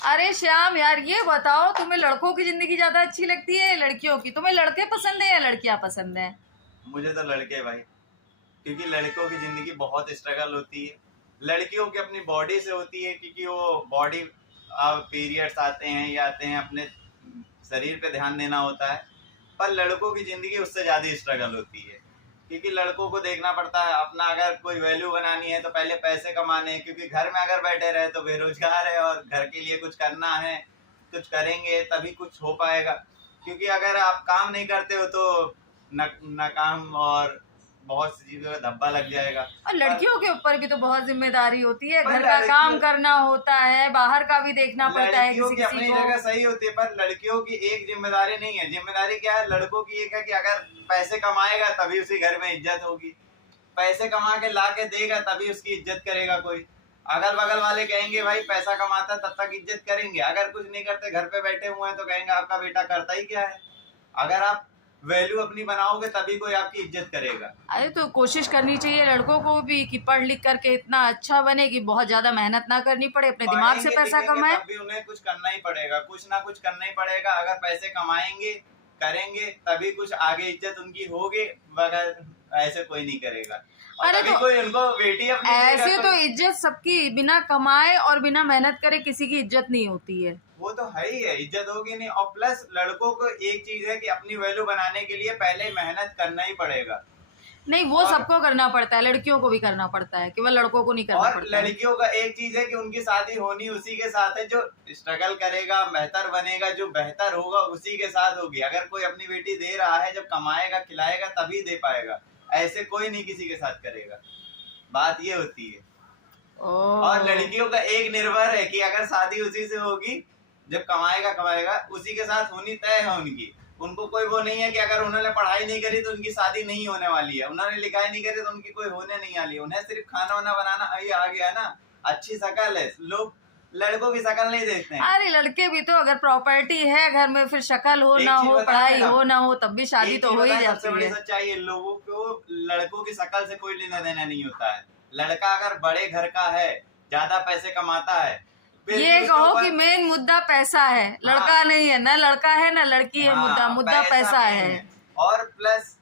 अरे श्याम यार, ये बताओ तुम्हें लड़कों की जिंदगी ज्यादा अच्छी लगती है या लड़कियों की? तुम्हें लड़के पसंद है या लड़कियां पसंद है? मुझे तो लड़के भाई, क्योंकि लड़कों की जिंदगी बहुत स्ट्रगल होती है। लड़कियों की अपनी बॉडी से होती है, क्योंकि वो बॉडी पीरियड्स आते हैं या आते हैं, अपने शरीर पे ध्यान देना होता है। पर लड़कों की जिंदगी उससे ज्यादा स्ट्रगल होती है, क्योंकि लड़कों को देखना पड़ता है अपना, अगर कोई वैल्यू बनानी है तो पहले पैसे कमाने हैं, क्योंकि घर में अगर बैठे रहे तो बेरोजगार है, और घर के लिए कुछ करना है, कुछ करेंगे तभी कुछ हो पाएगा। क्योंकि अगर आप काम नहीं करते हो तो नाकाम और बहुत सी चीजों का धब्बा लग जाएगा। और लड़कियों के ऊपर भी तो बहुत जिम्मेदारी होती है, पर घर का काम करना होता है, बाहर का भी देखना पड़ता है लड़कियों किसी की किसी अपनी को। जगह सही होती है, पर लड़कियों की एक जिम्मेदारी नहीं है। जिम्मेदारी क्या है लड़कों की? एक है कि अगर पैसे कमाएगा तभी उसी घर में इज्जत होगी, पैसे कमा के ला के देगा तभी उसकी इज्जत करेगा कोई। अगल बगल वाले कहेंगे भाई पैसा कमाता तब तक इज्जत करेंगे, अगर कुछ नहीं करते घर पे बैठे हुए हैं तो कहेंगे आपका बेटा करता ही क्या है। अगर आप वैल्यू अपनी बनाओगे तभी कोई आपकी इज्जत करेगा। अरे तो कोशिश करनी चाहिए लड़कों को भी कि पढ़ लिख करके इतना अच्छा बने कि बहुत ज्यादा मेहनत ना करनी पड़े, अपने दिमाग से पैसा कमाए। तब भी उन्हें कुछ करना ही पड़ेगा, कुछ ना कुछ करना ही पड़ेगा। अगर पैसे कमाएंगे करेंगे तभी कुछ आगे इज्जत उनकी होगी, मगर ऐसे कोई नहीं करेगा। और अरे तभी तो कोई उनको बेटी अपनी ऐसे तो इज्जत सबकी, बिना कमाए और बिना मेहनत करे किसी की इज्जत नहीं होती है। वो तो है ही है, इज्जत होगी नहीं। और प्लस लड़कों को एक चीज है कि अपनी वैल्यू बनाने के लिए पहले मेहनत करना ही पड़ेगा। नहीं, वो सबको करना पड़ता है, लड़कियों को भी करना पड़ता है, केवल लड़कों को नहीं करना और पड़ता है। लड़कियों का एक चीज है कि उनकी शादी होनी उसी के साथ है जो स्ट्रगल करेगा, बेहतर बनेगा, जो बेहतर होगा उसी के साथ होगी। अगर कोई अपनी बेटी दे रहा है, जब कमाएगा खिलाएगा तभी दे पाएगा, ऐसे कोई नहीं किसी के साथ करेगा। बात ये होती है। और लड़कियों का एक निर्भर है कि अगर शादी उसी से होगी, जब कमाएगा कमाएगा उसी के साथ होनी तय है उनकी। उनको कोई वो नहीं है कि अगर उन्होंने पढ़ाई नहीं करी तो उनकी शादी नहीं होने वाली है, उन्होंने लिखाई नहीं करी तो उनकी कोई होने नहीं वाली है। उन्हें सिर्फ खाना वाना बनाना अभी आ गया ना, अच्छी शकल है, लोग लड़कों की शकल नहीं देखते हैं। अरे लड़के भी तो, अगर प्रॉपर्टी है घर में, फिर शक्ल हो ना हो, पढ़ाई हो ना हो, तब भी शादी तो हो ही जाती है। सबसे बड़ी सच्चाई है, लोगों को लड़कों की शकल से कोई लेना देना नहीं होता है। लड़का अगर बड़े घर का है, ज्यादा पैसे कमाता है, ये कहो कि मेन मुद्दा पैसा है, लड़का नहीं है, ना लड़का है ना लड़की है, मुद्दा पैसा है। और प्लस